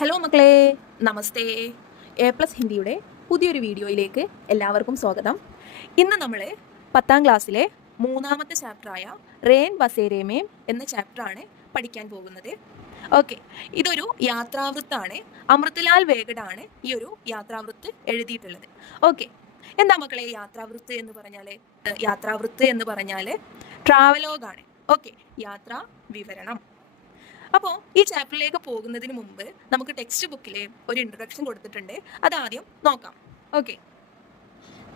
Hello മക്കളെ, നമസ്തേ. A+ ഹിന്ദിയുടെ പുതിയൊരു വീഡിയോയിലേക്ക് എല്ലാവർക്കും സ്വാഗതം. ഇന്ന് നമ്മൾ 10ാം ക്ലാസ്സിലെ 3ാമത്തെ ചാപ്റ്ററായ റേൻ ബസേരേ മേം എന്ന ചാപ്റ്ററാണ് പഠിക്കാൻ പോകുന്നത്. ഓക്കെ, ഇതൊരു യാത്രാവൃത്താണ്. അമൃതലാൽ വേഗഡാണ് ഈ ഒരു യാത്രാവൃത്ത് എഴുതിയിട്ടുള്ളത്. ഓക്കെ, എന്താ മക്കളെ യാത്രാവൃത്ത് എന്ന് പറഞ്ഞാൽ? യാത്രാവൃത്ത് എന്ന് പറഞ്ഞാൽ ട്രാവലോഗാണ്. ഓക്കെ, യാത്രാ വിവരണം. അപ്പോൾ ഈ ചാപ്റ്ററിലേക്ക് പോകുന്നതിന് മുമ്പ് നമുക്ക് ടെക്സ്റ്റ് ബുക്കിൽ ഒരു ഇൻട്രൊഡക്ഷൻ കൊടുത്തിട്ടുണ്ട്, അതാദ്യം നോക്കാം. ഓക്കെ.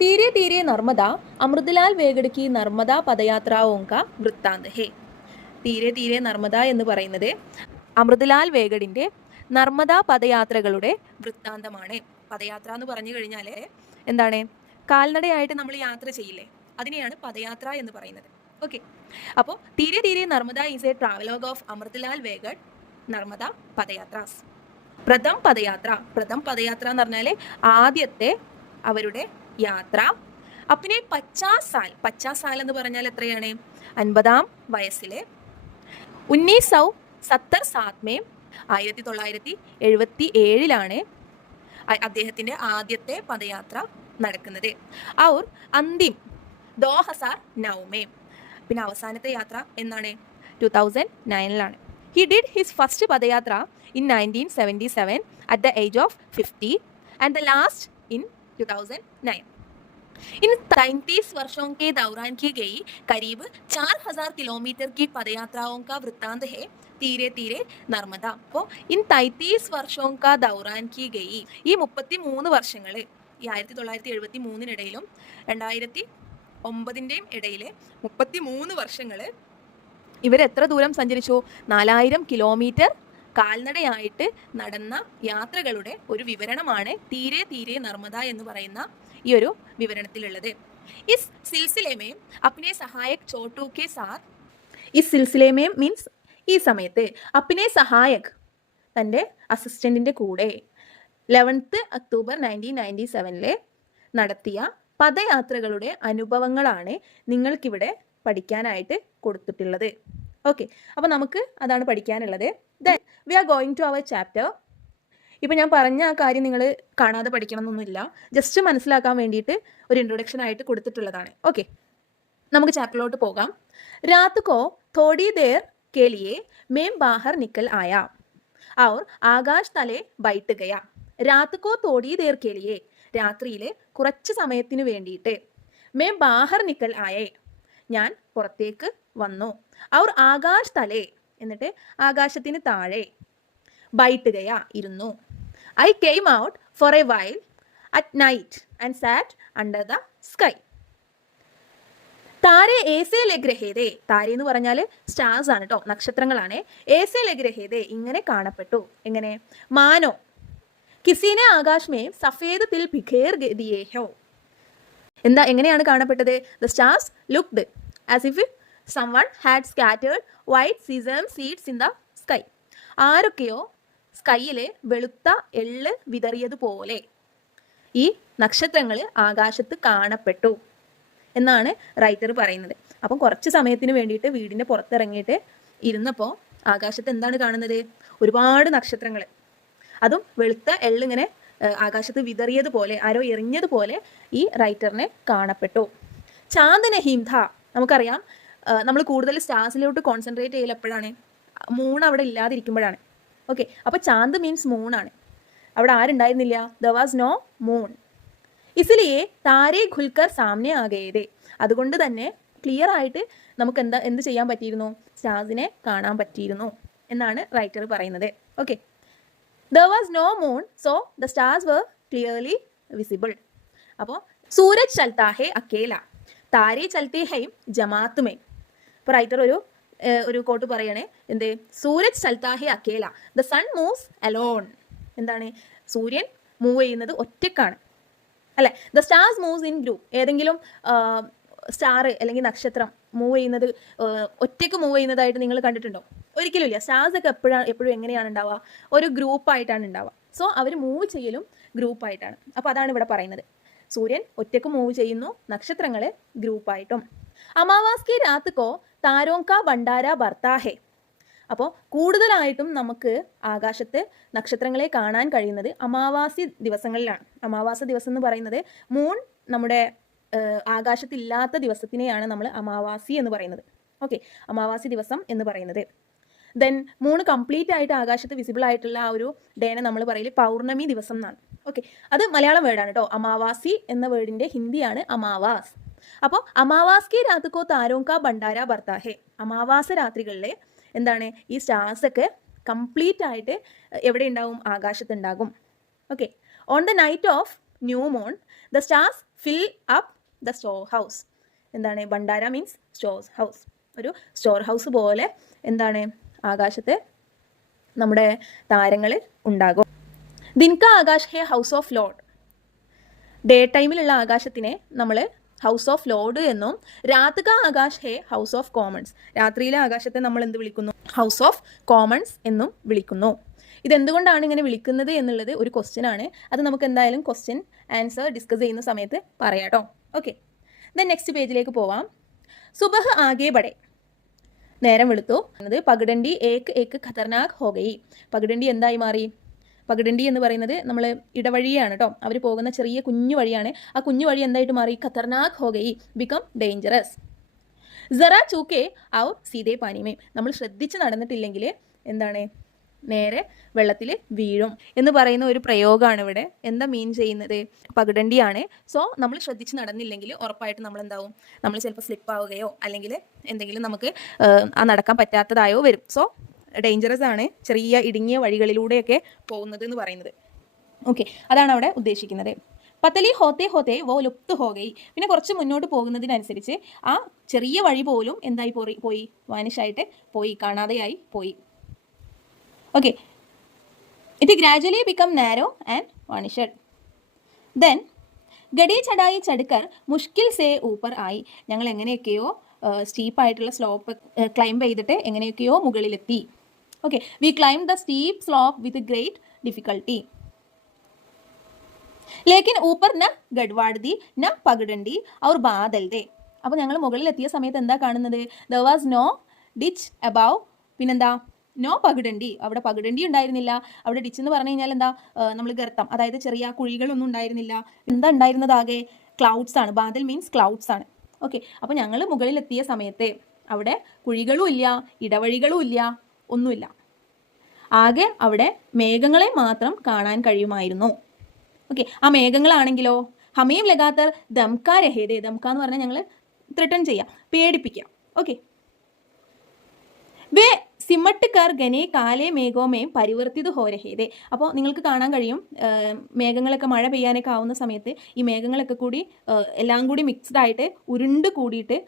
തീരെ തീരെ നർമ്മദ അമൃതലാൽ വേഗഡ് കി നർമ്മദ പദയാത്രാओं का വൃത്താന്ത് ഹേ. തീരെ തീരെ നർമ്മദ എന്ന് പറയുന്നത് അമൃതലാൽ വേഗഡിൻ്റെ നർമ്മദ പദയാത്രകളുടെ വൃത്താന്തമാണ്. പദയാത്ര എന്ന് പറഞ്ഞു കഴിഞ്ഞാൽ എന്താണ്? കാൽനടയായിട്ട് നമ്മൾ യാത്ര ചെയ്യില്ലേ, അതിനെയാണ് പദയാത്ര എന്ന് പറയുന്നത്. ഓക്കെ, അപ്പോൾ തീരെ തീരെ Narmada is a travelogue of Amritlal Vegad Narmada പദയാത്രാസ്. പ്രഥം പദയാത്ര എന്ന് പറഞ്ഞാൽ ആദ്യത്തെ അവരുടെ യാത്ര. അപ്പിനെ 50 സാൽ എന്ന് പറഞ്ഞാൽ എത്രയാണ്? 50ാം വയസ്സിലെ 1977 1977 അദ്ദേഹത്തിൻ്റെ ആദ്യത്തെ പദയാത്ര നടക്കുന്നത്. ഔർ അന്തിം 2009 പിന്നെ അവസാനത്തെ യാത്ര എന്നാണ്? 2009 he did his first padayatra in 1977 at the age of 50 and the last in 2009. इन 33 वर्षों के दौरान की गई करीब 4000 किलोमीटर की पदयात्राओं का वृत्तांत है തീരെ തീരെ നർമ്മദ. അപ്പോൾ ഇൻ 33 വർഷോं का दौरान की गई, ഈ 33 വർഷങ്ങൾ, ഈ 1973 2009 ഇടയിലെ 33 വർഷങ്ങൾ ഇവരെത്ര ദൂരം സഞ്ചരിച്ചു? 4000 കിലോമീറ്റർ കാൽനടയായിട്ട് നടന്ന യാത്രകളുടെ ഒരു വിവരണമാണ് തീരെ തീരെ നർമ്മദ എന്ന് പറയുന്ന ഈ ഒരു വിവരണത്തിലുള്ളത്. ഇസ് സിൽസിലേമേം അപ്നെ സഹായക് ചോട്ടു കെ സാത്ത്, ഇസ് സിൽസിലേമേം മീൻസ് ഈ സമയത്ത്, അപ്നെ സഹായക് തൻ്റെ അസിസ്റ്റൻറ്റിൻ്റെ കൂടെ 11 ഒക്ടോബർ 1997 നടത്തിയ പദയാത്രകളുടെ അനുഭവങ്ങളാണ് നിങ്ങൾക്കിവിടെ പഠിക്കാനായിട്ട് കൊടുത്തിട്ടുള്ളത്. ഓക്കെ, അപ്പോൾ നമുക്ക് അതാണ് പഠിക്കാനുള്ളത്. Then we are going to our chapter. ഇപ്പോൾ ഞാൻ പറഞ്ഞ ആ കാര്യം നിങ്ങൾ കാണാതെ പഠിക്കണമെന്നൊന്നുമില്ല, ജസ്റ്റ് മനസ്സിലാക്കാൻ വേണ്ടിയിട്ട് ഒരു ഇൻട്രൊഡക്ഷൻ ആയിട്ട് കൊടുത്തിട്ടുള്ളതാണ്. ഓക്കെ, നമുക്ക് ചാപ്റ്ററിലോട്ട് പോകാം. രാത് കോ Todi there K ലിയേ ma'am Bahar nickel ആയാ ഔർ ആകാശ് തലേ bite Gaya. Raat co Todi there K ലിയേ, രാത്രിയിൽ കുറച്ച് സമയത്തിന് വേണ്ടിയിട്ട്, മേം ബാഹർ നിക്കൽ ആയേ, ഞാൻ പുറത്തേക്ക് വന്നു. ഔർ ആകാശ് തലേ, എന്നിട്ട് ആകാശത്തിന് താഴെ, ബൈട്ട് ഗയ ഇരുന്നു. I came out for a while at night and sat under the sky. താരെ ഏസേ ലഗ്രഹേദേ, താരെ എന്ന് പറഞ്ഞാൽ സ്റ്റാർസ് ആണ് കേട്ടോ, നക്ഷത്രങ്ങളാണ്. ഏസേ ലഗ്രഹേദേ, ഇങ്ങനെ കാണപ്പെട്ടു. എങ്ങനെ? മാനോ കിസിനെ ആകാശ് മേ സഫേദ് തിൽ ബിഖേർ ദിയേ ഹോ. എന്താ, എങ്ങനെയാണ് കാണപ്പെട്ടത്? The stars looked as if someone had scattered white sesame seeds in the sky. ആരൊക്കെയോ സ്കൈയിൽ വെളുത്ത എള്ള് വിതറിയതുപോലെ ഈ നക്ഷത്രങ്ങൾ ആകാശത്ത് കാണപ്പെട്ടു എന്നാണ് റൈറ്റർ പറയുന്നത്. അപ്പം കുറച്ച് സമയത്തിന് വേണ്ടിയിട്ട് വീടിൻ്റെ പുറത്തിറങ്ങിയിട്ട് ഇരുന്നപ്പോൾ ആകാശത്ത് എന്താണ് കാണുന്നത്? ഒരുപാട് നക്ഷത്രങ്ങൾ, അതും വെളുത്ത എള്ളിങ്ങനെ ആകാശത്ത് വിതറിയതുപോലെ, ആരോ എറിഞ്ഞതുപോലെ ഈ റൈറ്ററിനെ കാണപ്പെട്ടു. ചാന്ദന ഹിംധ, നമുക്കറിയാം നമ്മൾ കൂടുതൽ സ്റ്റാർസിലോട്ട് കോൺസെൻട്രേറ്റ് ചെയ്യൽ എപ്പോഴാണ്? മൂൺ അവിടെ ഇല്ലാതിരിക്കുമ്പോഴാണ്. ഓക്കെ, അപ്പോൾ ചാന്ത് മീൻസ് മൂണാണ്. അവിടെ ആരുണ്ടായിരുന്നില്ല? There was no moon. ഇസിലിയെ താരേ ഖുൽക്കർ സാമനെ ആകേതേ, അതുകൊണ്ട് തന്നെ ക്ലിയർ ആയിട്ട് നമുക്ക് എന്ത് ചെയ്യാൻ പറ്റിയിരുന്നു? സ്റ്റാർസിനെ കാണാൻ പറ്റിയിരുന്നു എന്നാണ് റൈറ്റർ പറയുന്നത്. Okay, the was no moon, so the stars were clearly visible. അപ്പോൾ സൂരജ് ചൽത്താ ഹേ അക്കേല, താരേ ചൽത്തേ ഹൈം ജമാഅത്ത് മേ. ഇപ്പോൾ റൈറ്റർ ഒരു കോട്ട് പറയണേ, എന്ത്? സൂരജ് ചൽത്താ ഹേ അക്കേല, ദ സൺ മൂവ്സ് അലോൺ. എന്താണ്? സൂര്യൻ മൂവ് ചെയ്യുന്നത് ഒറ്റക്കാണ്, അല്ലേ? The stars moves in group. ഏതെങ്കിലും സ്റ്റാർ അല്ലെങ്കിൽ നക്ഷത്രം മൂവ് ചെയ്യുന്നത് ഒറ്റയ്ക്ക് മൂവ് ചെയ്യുന്നതായിട്ട് നിങ്ങൾ കണ്ടിട്ടുണ്ടോ? ഒരിക്കലും ഇല്ല. സ്റ്റാർസ് ഒക്കെ എപ്പോഴും എങ്ങനെയാണ് ഉണ്ടാവുക? ഒരു ഗ്രൂപ്പായിട്ടാണ് ഉണ്ടാവുക. സോ അവർ മൂവ് ചെയ്യലും ഗ്രൂപ്പായിട്ടാണ്. അപ്പോൾ അതാണ് ഇവിടെ പറയുന്നത്. സൂര്യൻ ഒറ്റയ്ക്ക് മൂവ് ചെയ്യുന്നു, നക്ഷത്രങ്ങൾ ഗ്രൂപ്പായിട്ടും. അമാവാസ് കി രാത് കോ താരോं का भंडारा बरता है. അപ്പോൾ കൂടുതലായിട്ടും നമുക്ക് ആകാശത്ത് നക്ഷത്രങ്ങളെ കാണാൻ കഴിയുന്നത് അമാവാസി ദിവസങ്ങളിലാണ്. അമാവാസ ദിവസം എന്ന് പറയുന്നത് മൂൺ നമ്മുടെ ആകാശത്തില്ലാത്ത ദിവസത്തിനെയാണ് നമ്മൾ അമാവാസി എന്ന് പറയുന്നത്. ഓക്കെ, അമാവാസി ദിവസം എന്ന് പറയുന്നത്. ദെൻ മൂൺ കംപ്ലീറ്റ് ആയിട്ട് ആകാശത്ത് വിസിബിൾ ആയിട്ടുള്ള ആ ഒരു ഡേനെ നമ്മൾ പറയല് പൗർണമി ദിവസം എന്നാണ്. ഓക്കെ, അത് മലയാളം വേർഡാണ് കേട്ടോ. അമാവാസി എന്ന വേർഡിന്റെ ഹിന്ദിയാണ് അമാവാസ്. അപ്പോൾ അമാവാസ് കി രാത് കോ താരോം കാ ഭണ്ഡാര ബർത്താ ഹെ. അമാവാസ രാത്രികളിലെ എന്താണ് ഈ സ്റ്റാർസ് ഒക്കെ കംപ്ലീറ്റ് ആയിട്ട് എവിടെ ഉണ്ടാവും? ആകാശത്തുണ്ടാകും. Okay, on the night of new moon the stars fill up the storehouse. എന്താണ് ഭണ്ഡാര മീൻസ് സ്റ്റോർ ഹൗസ്. ഒരു സ്റ്റോർ ഹൗസ് പോലെ എന്താണ് ആകാശത്ത് നമ്മുടെ താരങ്ങൾ ഉണ്ടാകും. ദിൻക ആകാശ് ഹേ ഹൗസ് ഓഫ് ലോഡ്. ഡേ ടൈമിലുള്ള ആകാശത്തിനെ നമ്മൾ ഹൗസ് ഓഫ് ലോഡ് എന്നും രാത് കാ ആകാശ് ഹേ ഹൗസ് ഓഫ് കോമൺസ്. രാത്രിയിലെ ആകാശത്തെ നമ്മൾ എന്ത് വിളിക്കുന്നു? ഹൗസ് ഓഫ് കോമൺസ് എന്നും വിളിക്കുന്നു. ഇതെന്തുകൊണ്ടാണ് ഇങ്ങനെ വിളിക്കുന്നത് എന്നുള്ളത് ഒരു ക്വസ്റ്റ്യൻ ആണ്. അത് നമുക്ക് എന്തായാലും ക്വസ്റ്റ്യൻ ആൻസർ ഡിസ്കസ് ചെയ്യുന്ന സമയത്ത് പറയാം കേട്ടോ. ഓക്കെ, ദെൻ നെക്സ്റ്റ് പേജിലേക്ക് പോവാം. സുബഹ് ആകെ ബഡേ. നേരം വെളുത്തു. പഗഡണ്ടി ഏക്ക് ഏക്ക് ഖതർനാക് ഹോ ഗയി. പഗഡണ്ടി എന്തായി മാറി? പഗഡണ്ടി എന്ന് പറയുന്നത് നമ്മൾ ഇടവഴിയാണ് കേട്ടോ. അവർ പോകുന്ന ചെറിയ കുഞ്ഞു വഴിയാണ്. ആ കുഞ്ഞു വഴി എന്തായിട്ട് മാറി? ഖതർനാക് ഹോ ഗയി, ബിക്കം ഡേഞ്ചറസ്. ജറാ ചൂക്കെ ഔർ സീതേ പാനിമേ. നമ്മൾ ശ്രദ്ധിച്ച് നടന്നിട്ടില്ലെങ്കിൽ എന്താണ്? നേരെ വെള്ളത്തിൽ വീഴും എന്ന് പറയുന്ന ഒരു പ്രയോഗമാണ് ഇവിടെ. എന്താ മീൻ ചെയ്യുന്നത്? പകിടണ്ടിയാണ്. സോ നമ്മൾ ശ്രദ്ധിച്ച് നടന്നില്ലെങ്കിൽ ഉറപ്പായിട്ട് നമ്മൾ എന്താവും? നമ്മൾ ചിലപ്പോൾ സ്ലിപ്പ് ആവുകയോ അല്ലെങ്കിൽ എന്തെങ്കിലും നമുക്ക് ആ നടക്കാൻ പറ്റാത്തതായോ വരും. സോ ഡേഞ്ചറസ് ആണ് ചെറിയ ഇടുങ്ങിയ വഴികളിലൂടെയൊക്കെ പോകുന്നത് എന്ന് പറയുന്നത്. ഓക്കെ, അതാണ് അവിടെ ഉദ്ദേശിക്കുന്നത്. പത്തലി ഹോത്തേ ഹോത്തേ വോ ലുപ്ത് ഹോഗയി. പിന്നെ കുറച്ച് മുന്നോട്ട് പോകുന്നതിനനുസരിച്ച് ആ ചെറിയ വഴി പോലും എന്തായി പോയി? വാനിഷായിട്ട് പോയി, കാണാതെയായി പോയി. Okay, it gradually become narrow and vanished. Then ഗഡി ചടായി ചടുക്കർ മുഷ്കിൽ സേ ഊപ്പർ ആയി. ഞങ്ങൾ എങ്ങനെയൊക്കെയോ സ്റ്റീപ്പായിട്ടുള്ള സ്ലോപ്പ് ക്ലൈംബ് ചെയ്തിട്ട് എങ്ങനെയൊക്കെയോ മുകളിലെത്തി. Okay, we climb the steep slope with great difficulty. ലേക്കിൻ ഊപ്പർ ന ഗഡ്വാഡ്തി ന പകിടണ്ടി ഔർ ബാദൽ ദേ. അപ്പോൾ ഞങ്ങൾ മുകളിലെത്തിയ സമയത്ത് എന്താ കാണുന്നത്? There was no ditch above. പിന്നെന്താ? നോ പകിടണ്ടി. അവിടെ പകിടണ്ടി ഉണ്ടായിരുന്നില്ല. അവിടെ ഡിച്ച് എന്ന് പറഞ്ഞു കഴിഞ്ഞാൽ എന്താ? നമ്മൾ ഗർത്തം, അതായത് ചെറിയ കുഴികളൊന്നും ഉണ്ടായിരുന്നില്ല. എന്താ ഉണ്ടായിരുന്നത്? ആകെ ക്ലൗഡ്സ് ആണ്. ബാദൽ മീൻസ് ക്ലൗഡ്സ് ആണ്. ഓക്കെ, അപ്പോൾ ഞങ്ങൾ മുകളിലെത്തിയ സമയത്ത് അവിടെ കുഴികളും ഇല്ല, ഇടവഴികളും ഇല്ല, ഒന്നുമില്ല. ആകെ അവിടെ മേഘങ്ങളെ മാത്രം കാണാൻ കഴിയുമായിരുന്നു. ഓക്കെ, ആ മേഘങ്ങളാണെങ്കിലോ ഹമീം ലഗാത്തർ ദംക രഹേദേ. ദംക എന്ന് പറഞ്ഞാൽ ഞങ്ങൾ ത്രിട്ടൺ ചെയ്യാം, പേടിപ്പിക്കാം. ഓക്കെ, വേ സിമട്ട് കർ ഗനെ കാലേ മേഘോമേം പരിവർത്തിത് ഹോ രഹേദേ. അപ്പോൾ നിങ്ങൾക്ക് കാണാൻ കഴിയും മേഘങ്ങളൊക്കെ മഴ പെയ്യാനൊക്കെ ആവുന്ന സമയത്ത് ഈ മേഘങ്ങളൊക്കെ കൂടി എല്ലാം കൂടി മിക്സ്ഡ് ആയിട്ട് ഉരുണ്ട് കൂടിയിട്ട്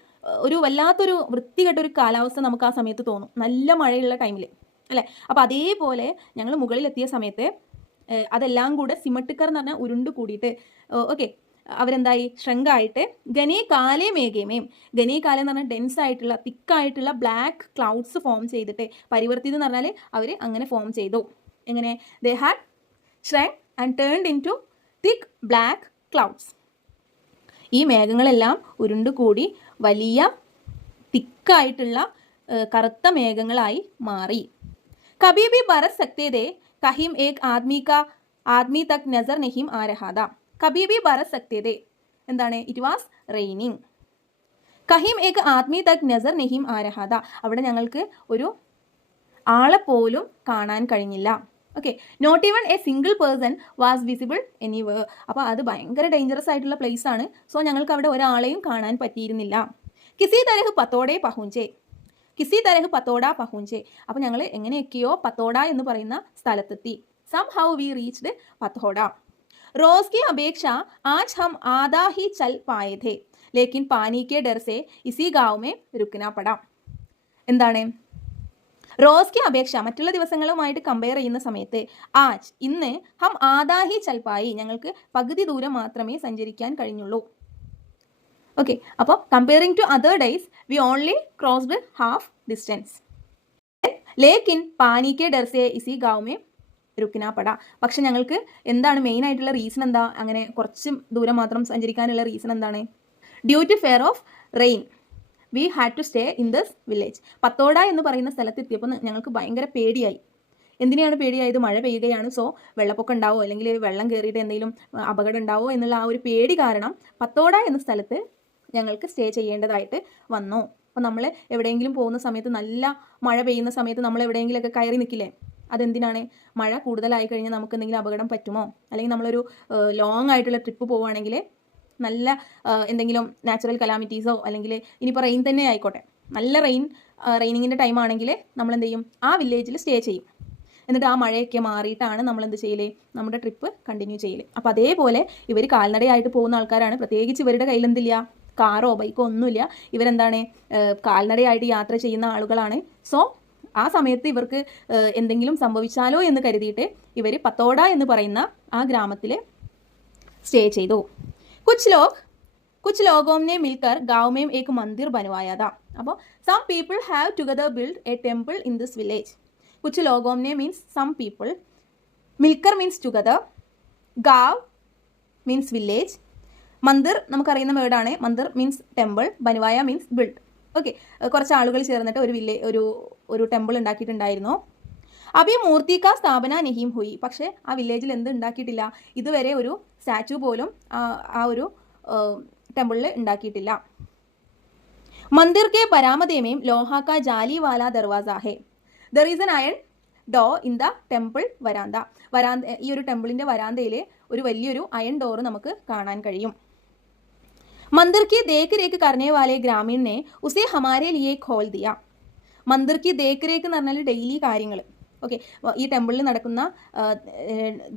ഒരു വല്ലാത്തൊരു വൃത്തികെട്ടൊരു കാലാവസ്ഥ നമുക്ക് ആ സമയത്ത് തോന്നും, നല്ല മഴയുള്ള ടൈമിൽ അല്ലേ. അപ്പോൾ അതേപോലെ ഞങ്ങൾ മുകളിലെത്തിയ സമയത്ത് അതെല്ലാം കൂടെ സിമട്ടിക്കർ എന്ന് പറഞ്ഞാൽ ഉരുണ്ട് കൂടിയിട്ട് ഓക്കെ അവരെന്തായി? ശ്രങ്കായിട്ട് ഗനേ കാലേ മേഘേമേം. ഗനേ കാലം എന്ന് പറഞ്ഞാൽ ഡെൻസ് ആയിട്ടുള്ള തിക്കായിട്ടുള്ള ബ്ലാക്ക് ക്ലൗഡ്സ് ഫോം ചെയ്തിട്ട് പരിവർത്തിത് എന്ന് പറഞ്ഞാൽ അവർ അങ്ങനെ ഫോം ചെയ്തു. എങ്ങനെ? They had shrunk and turned into thick black clouds. ഈ മേഘങ്ങളെല്ലാം ഉരുണ്ടുകൂടി വലിയ തിക്കായിട്ടുള്ള കറുത്ത മേഘങ്ങളായി മാറി. കബീ ഭി ബരസ് സക്തേ ഥേ കഹിം ഏക് ആദ്മി തക് നസർ നഹീം ആ രഹാ ഥാ. കബീ ഭി ബരസ് സക്തേ ഥേ എന്താണ്? It was raining. കഹിം ഏക് ആദ്മി തക് നസർ നഹീം ആ രഹാ ഥാ. അവിടെ ഞങ്ങൾക്ക് ഒരു ആളെ പോലും കാണാൻ കഴിഞ്ഞില്ല. Okay, not even a single person was visible anywhere. അപ്പോൾ അത് ഭയങ്കര ഡേഞ്ചറസ് ആയിട്ടുള്ള പ്ലേസ് ആണ്. സോ ഞങ്ങൾക്ക് അവിടെ ഒരാളെയും കാണാൻ പറ്റിയിരുന്നില്ല. കിസി തരഹ് പത്തോടെ പഹുഞ്ചേ. കിസി തരഹ് പത്തോട പഹുഞ്ചേ. അപ്പോൾ ഞങ്ങൾ എങ്ങനെയൊക്കെയോ പത്തോട എന്ന് പറയുന്ന സ്ഥലത്തെത്തി. Some how we reached Pathoda. रोज की अपेक्षा आज हम आधा ही चल पाए थे, लेकिन पानी के डर से इसी गांव में रुकना पड़ा. എന്താണ്? റോസ് की അപേക്ഷ മറ്റുള്ള ദിവസങ്ങളുമായിട്ട് കമ്പയർ ചെയ്യുന്ന സമയത്ത് ആജ് ഇന്ന് ഹം ആധാ ഹി ചൽ പായി ഞങ്ങൾക്ക് പകുതി ദൂരം മാത്രമേ സഞ്ചരിക്കാൻ കഴിഞ്ഞുള്ളൂ. ഓക്കെ, അപ്പോൾ comparing to other days we only crossed half distance. ലേക്കിൻ പാനി കെ ഡർ സേ ഇസി ഗാവ് മേ രുക്കിനാ പട. പക്ഷെ ഞങ്ങൾക്ക് എന്താണ് മെയിൻ ആയിട്ടുള്ള റീസൺ? എന്താ അങ്ങനെ കുറച്ച് ദൂരം മാത്രം സഞ്ചരിക്കാനുള്ള റീസൺ എന്താണ്? Due to fear of rain. We had to stay in this village. Pathoda എന്ന് പറയുന്ന സ്ഥലത്തെത്തിയപ്പോൾ ഞങ്ങൾക്ക് ഭയങ്കര പേടിയായി. എന്തിനാണ് പേടിയായത്? മഴ പെയ്യുകയാണ്, സോ വെള്ളപ്പൊക്കം ഉണ്ടാവോ അല്ലെങ്കിൽ വെള്ളം കയറിയിട്ട് എന്തെങ്കിലും അപകടം ഉണ്ടാവോ എന്നുള്ള ആ ഒരു പേടി കാരണം പത്തോഡ എന്ന സ്ഥലത്ത് ഞങ്ങൾക്ക് സ്റ്റേ ചെയ്യേണ്ടതായിട്ട് വന്നു. അപ്പോൾ നമ്മൾ എവിടെയെങ്കിലും പോകുന്ന സമയത്ത്, നല്ല മഴ പെയ്യുന്ന സമയത്ത് നമ്മൾ എവിടെയെങ്കിലുമൊക്കെ കയറി നിൽക്കില്ലേ? അതെന്തിനാണ്? മഴ കൂടുതലായി കഴിഞ്ഞാൽ നമുക്ക് എന്തെങ്കിലും അപകടം പറ്റുമോ? അല്ലെങ്കിൽ നമ്മളൊരു ലോങ് ആയിട്ടുള്ള ട്രിപ്പ് പോവുകയാണെങ്കിൽ നല്ല എന്തെങ്കിലും നാച്ചുറൽ കലാമിറ്റീസോ അല്ലെങ്കിൽ ഇനിയിപ്പോൾ റെയിൻ തന്നെ ആയിക്കോട്ടെ, നല്ല റെയിനിങ്ങിൻ്റെ ടൈം ആണെങ്കിൽ നമ്മൾ എന്ത് ചെയ്യും? ആ വില്ലേജിൽ സ്റ്റേ ചെയ്യും. എന്നിട്ട് ആ മഴയൊക്കെ മാറിയിട്ടാണ് നമ്മൾ എന്ത് ചെയ്യല്? നമ്മുടെ ട്രിപ്പ് കണ്ടിന്യൂ ചെയ്യല്. അപ്പോൾ അതേപോലെ ഇവർ കാൽനടയായിട്ട് പോകുന്ന ആൾക്കാരാണ്. പ്രത്യേകിച്ച് ഇവരുടെ കയ്യിൽ എന്തില്ല? കാറോ ബൈക്കോ ഒന്നുമില്ല. ഇവരെന്താണ്? കാൽനടയായിട്ട് യാത്ര ചെയ്യുന്ന ആളുകളാണ്. സോ ആ സമയത്ത് ഇവർക്ക് എന്തെങ്കിലും സംഭവിച്ചാലോ എന്ന് കരുതിയിട്ട് ഇവർ പത്തോഡ എന്ന് പറയുന്ന ആ ഗ്രാമത്തിൽ സ്റ്റേ ചെയ്തു. കുച്ച് ലോഗോം ने मिलकर गांव में एक मंदिर बनवाया था. അപ്പോൾ some people have together built a temple in this village. कुछ लोगों ने means some people, मिलकर means together, गांव means village, मंदिर നമുക്കറിയുന്ന വേർഡാണ്. മന്ദിർ മീൻസ് ടെമ്പിൾ, ബനുവായ മീൻസ് ബിൽഡ്. ഓക്കെ, കുറച്ച് ആളുകൾ ചേർന്നിട്ട് ഒരു ടെമ്പിൾ ഉണ്ടാക്കിയിട്ടുണ്ടായിരുന്നു. അപ്പോൾ ഈ മൂർത്തി കാ സ്ഥാപന നഹീം ഹുയി. പക്ഷേ ആ വില്ലേജിൽ എന്ത് ഉണ്ടാക്കിയിട്ടില്ല? ഇതുവരെ ഒരു സ്റ്റാച്ചു പോലും ആ ഒരു ടെമ്പിളിൽ ഉണ്ടാക്കിയിട്ടില്ല. മന്ദിർ കെ ബരാമദേമേം ലോഹാ കാ ജാലി വാല ദർവാസ ഹേ. There is an iron door in the temple veranda. ഈ ഒരു ടെമ്പിളിൻ്റെ വരാന്തയിൽ ഒരു വലിയൊരു അയൺ ഡോർ നമുക്ക് കാണാൻ കഴിയും. मंदिर की देख रेख करने वाले ग्रामीण ने उसे हमारे लिए खोल दिया. मंदिर की देख रेख എന്ന് പറഞ്ഞാൽ ഡെയിലി കാര്യങ്ങൾ. ഓക്കെ, ഈ ടെമ്പിളിൽ നടക്കുന്ന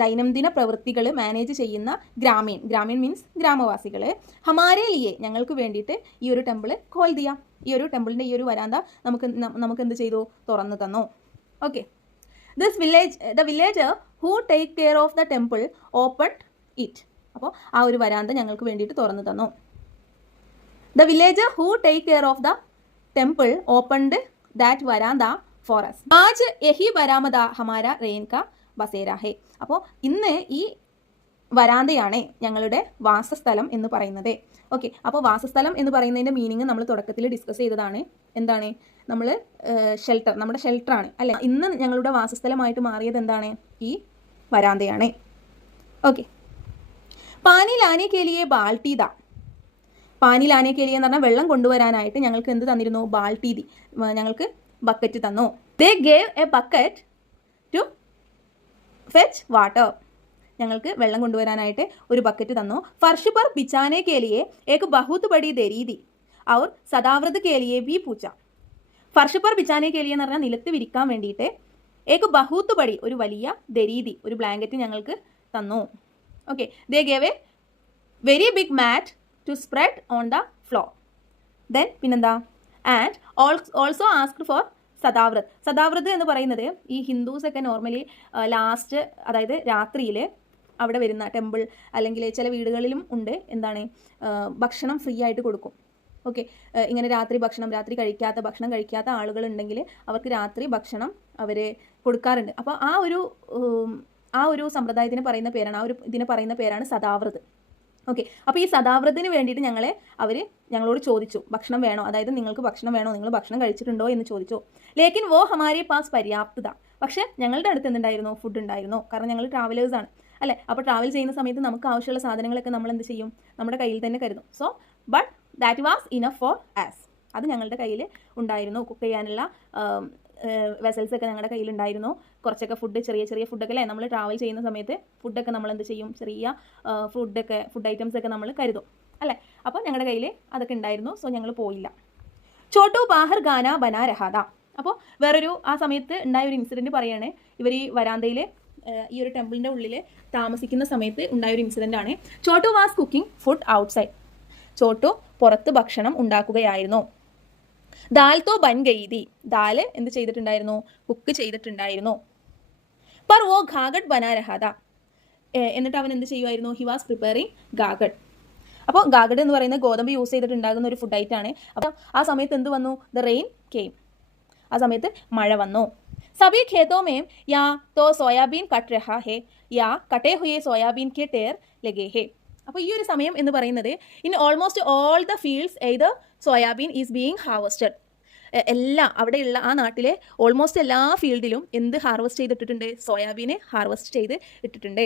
ദൈനംദിന പ്രവൃത്തികൾ മാനേജ് ചെയ്യുന്ന ഗ്രാമീൺ മീൻസ് ഗ്രാമവാസികൾ, ഹമാരെ ലിയെ ഞങ്ങൾക്ക് വേണ്ടിയിട്ട് ഈ ഒരു ടെമ്പിൾ ഖോൽ ദിയ, ഈ ഒരു ടെമ്പിളിൻ്റെ ഈ ഒരു വരാന്ത നമുക്ക് എന്ത് ചെയ്തു? തുറന്നു തന്നു. Okay, the villager who take care of the temple open it. അപ്പോൾ ആ ഒരു വരാന്ത ഞങ്ങൾക്ക് വേണ്ടിയിട്ട് തുറന്നു തന്നു. The villager who take care of the temple opened that veranda for us. आज यही बरामदा हमारा रेन का बसेरा है. അപ്പോൾ ഇന്ന് ഈ വരാന്തയാണ് ഞങ്ങളുടെ വാസസ്ഥലം എന്ന് പറയുന്നത്. ഓക്കെ, അപ്പോൾ വാസസ്ഥലം എന്ന് പറയുന്നതിൻ്റെ മീനിങ് നമ്മൾ തുടക്കത്തിൽ ഡിസ്കസ് ചെയ്തതാണ്. എന്താണ്? നമ്മൾ ഷെൽട്ടർ, നമ്മുടെ ഷെൽട്ടറാണ് അല്ലേ? ഇന്ന് ഞങ്ങളുടെ വാസസ്ഥലമായിട്ട് മാറിയത് എന്താണ്? ഈ വരാന്തയാണ്. ഓക്കെ, പാനി ലാനെ കെ ലിയെ ബാൾട്ടി ദാ. പാനി ലാനെ കെ ലിയെ എന്ന് പറഞ്ഞാൽ വെള്ളം കൊണ്ടുവരാനായിട്ട് ഞങ്ങൾക്ക് എന്ത് തന്നിരുന്നു? ബാൾട്ടി ദി, ഞങ്ങൾക്ക് ബക്കറ്റ് തന്നു. They gave a bucket to fetch water. ഞങ്ങൾക്ക് വെള്ളം കൊണ്ടുവരാനായിട്ട് ഒരു ബക്കറ്റ് തന്നു. ഫർഷ് പർ ബിച്ചാനെ കെ ലിയെ ഏക് ബഹുത് ബഡി ദരി ദി ഔർ സദാവ്രത് കെ ലിയെ ബി പൂച്ച. ഫർഷ് പർ ബിച്ചാനെ കെ ലിയെ എന്ന് പറഞ്ഞാൽ നിലത്ത് വിരിക്കാൻ വേണ്ടിയിട്ട് ഏക് ബഹുത് ബഡി ഒരു വലിയ ദരീദി, ഒരു ബ്ലാങ്കറ്റ് ഞങ്ങൾക്ക് തന്നു. Okay, they gave a very big mat to spread on the floor. Then പിന്നെന്താ? ആൻഡ് ഓൾസോ ആസ്ക്ഡ് ഫോർ സദാവ്രത്. സദാവ്രത് എന്ന് പറയുന്നത് ഈ ഹിന്ദുസൊക്കെ നോർമലി ലാസ്റ്റ്, അതായത് രാത്രിയിൽ അവിടെ വരുന്ന ടെമ്പിൾ അല്ലെങ്കിൽ ചില വീടുകളിലും ഉണ്ട്, എന്താണ്, ഭക്ഷണം ഫ്രീ ആയിട്ട് കൊടുക്കും. ഓക്കെ, ഇങ്ങനെ രാത്രി കഴിക്കാത്ത ആളുകളുണ്ടെങ്കിൽ അവർക്ക് രാത്രി ഭക്ഷണം അവർ കൊടുക്കാറുണ്ട്. അപ്പോൾ ആ ഒരു സമ്പ്രദായത്തിന് പറയുന്ന പേരാണ്, ഇതിനെ പറയുന്ന പേരാണ് സദാവ്രത്. ഓക്കെ, അപ്പോൾ ഈ സദാവ്രതിന് വേണ്ടിയിട്ട് ഞങ്ങളോട് ചോദിച്ചു, ഭക്ഷണം വേണോ, അതായത് നിങ്ങൾക്ക് ഭക്ഷണം വേണോ, നിങ്ങൾ ഭക്ഷണം കഴിച്ചിട്ടുണ്ടോ എന്ന് ചോദിച്ചു. ലേക്കിൻ വോ ഹമാരെ പാസ് പര്യാപ്തത. പക്ഷേ ഞങ്ങളുടെ അടുത്ത് എന്തുണ്ടായിരുന്നു? ഫുഡ് ഉണ്ടായിരുന്നു. കാരണം ഞങ്ങൾ ട്രാവലേഴ്സാണ് അല്ലേ? അപ്പോൾ ട്രാവൽ ചെയ്യുന്ന സമയത്ത് നമുക്ക് ആവശ്യമുള്ള സാധനങ്ങളൊക്കെ നമ്മൾ എന്ത് ചെയ്യും? നമ്മുടെ കയ്യിൽ തന്നെ കരുതും. So but that was enough for as. അത് ഞങ്ങളുടെ കയ്യിൽ ഉണ്ടായിരുന്നു. കുക്ക് ചെയ്യാനുള്ള വെസൽസ് ഒക്കെ ഞങ്ങളുടെ കയ്യിലുണ്ടായിരുന്നു. കുറച്ചൊക്കെ ഫുഡ്, ചെറിയ ഫുഡൊക്കെ അല്ലേ, നമ്മൾ ട്രാവൽ ചെയ്യുന്ന സമയത്ത് ഫുഡൊക്കെ നമ്മൾ എന്ത് ചെയ്യും? ചെറിയ ഫുഡ് ഐറ്റംസ് ഒക്കെ നമ്മൾ കരുതും അല്ലേ? അപ്പോൾ ഞങ്ങളുടെ കയ്യിൽ അതൊക്കെ ഉണ്ടായിരുന്നു. സോ ഞങ്ങൾ പോയില്ല. ചോട്ടു ബാഹർ ഗാന ബനാ രഹാദ. അപ്പോൾ ആ സമയത്ത് ഉണ്ടായ ഒരു ഇൻസിഡൻറ്റ് പറയുകയാണ്. ഇവർ ഈ വരാന്തയിൽ, ഈ ഒരു ടെമ്പിളിൻ്റെ ഉള്ളിൽ താമസിക്കുന്ന സമയത്ത് ഉണ്ടായൊരു ഇൻസിഡൻ്റ് ആണ്. Chottu was cooking food outside. Chottu പുറത്ത് ഭക്ഷണം ഉണ്ടാക്കുകയായിരുന്നു. ദാൽ തോ ബൻ ഗയി ദി. ദാല് എന്ത് ചെയ്തിട്ടുണ്ടായിരുന്നു? കുക്ക് ചെയ്തിട്ടുണ്ടായിരുന്നു. പർ വോ ഗാഗഡ് ബനാ രഹാദ. എന്നിട്ട് അവൻ എന്ത് ചെയ്യുമായിരുന്നു? ഹി വാസ് പ്രിപ്പയറിങ് ഗാഗഡ്. അപ്പോൾ ഗാഗഡ് എന്ന് പറയുന്നത് ഗോതമ്പ് യൂസ് ചെയ്തിട്ടുണ്ടാകുന്ന ഒരു ഫുഡ് ഐറ്റാണ്. അപ്പോൾ ആ സമയത്ത് എന്ത് വന്നു? The rain came. ആ സമയത്ത് മഴ വന്നു. സബി ഖേതോ മേം യാ തോ സോയാബീൻ കട്ട് രഹാ ഹേ യാ കട്ടേ ഹുയെ സോയാബീൻ കെ ടേർ ലഗേ ഹേ. അപ്പോൾ ഈ ഒരു സമയം എന്ന് പറയുന്നത് in almost all the fields either soybean is being harvested. അവിടെയുള്ള ആ നാട്ടിലെ ഓൾമോസ്റ്റ് എല്ലാ ഫീൽഡിലും എന്ത് ഹാർവസ്റ്റ് ചെയ്തിട്ടിട്ടുണ്ട്? സോയാബീന് ഹാർവസ്റ്റ് ചെയ്ത് ഇട്ടിട്ടുണ്ട്.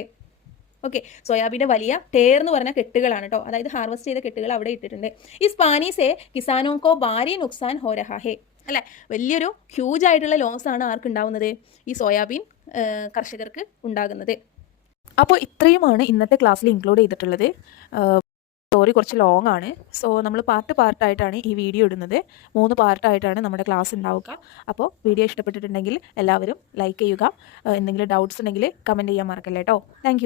ഓക്കെ, സോയാബീൻ്റെ വലിയ ടേർ എന്ന് പറഞ്ഞ കെട്ടുകളാണ് കേട്ടോ, അതായത് ഹാർവസ്റ്റ് ചെയ്ത കെട്ടുകൾ അവിടെ ഇട്ടിട്ടുണ്ട്. ഇസ് പാനി സേ കിസാനോ കോ ഭാരി നുക്സാൻ ഹോ രഹാ ഹേ. അല്ലേ, വലിയൊരു ഹ്യൂജ് ആയിട്ടുള്ള ലോസ് ആണ് ആർക്ക് ഉണ്ടാവുന്നത്? ഈ സോയാബീൻ കർഷകർക്ക് ഉണ്ടാകുന്നത്. അപ്പോൾ ഇത്രയുമാണ് ഇന്നത്തെ ക്ലാസ്സിൽ ഇൻക്ലൂഡ് ചെയ്തിട്ടുള്ളത്. സ്റ്റോറി കുറച്ച് ലോങ് ആണ്. സോ നമ്മൾ പാർട്ടായിട്ടാണ് ഈ വീഡിയോ ഇടുന്നത്. 3 പാർട്ടായിട്ടാണ് നമ്മുടെ ക്ലാസ് ഉണ്ടാവുക. അപ്പോൾ വീഡിയോ ഇഷ്ടപ്പെട്ടിട്ടുണ്ടെങ്കിൽ എല്ലാവരും ലൈക്ക് ചെയ്യുക. എന്തെങ്കിലും ഡൗട്ട്സ് ഉണ്ടെങ്കിൽ കമൻറ്റ് ചെയ്യാൻ മറക്കല്ലേ കേട്ടോ. താങ്ക്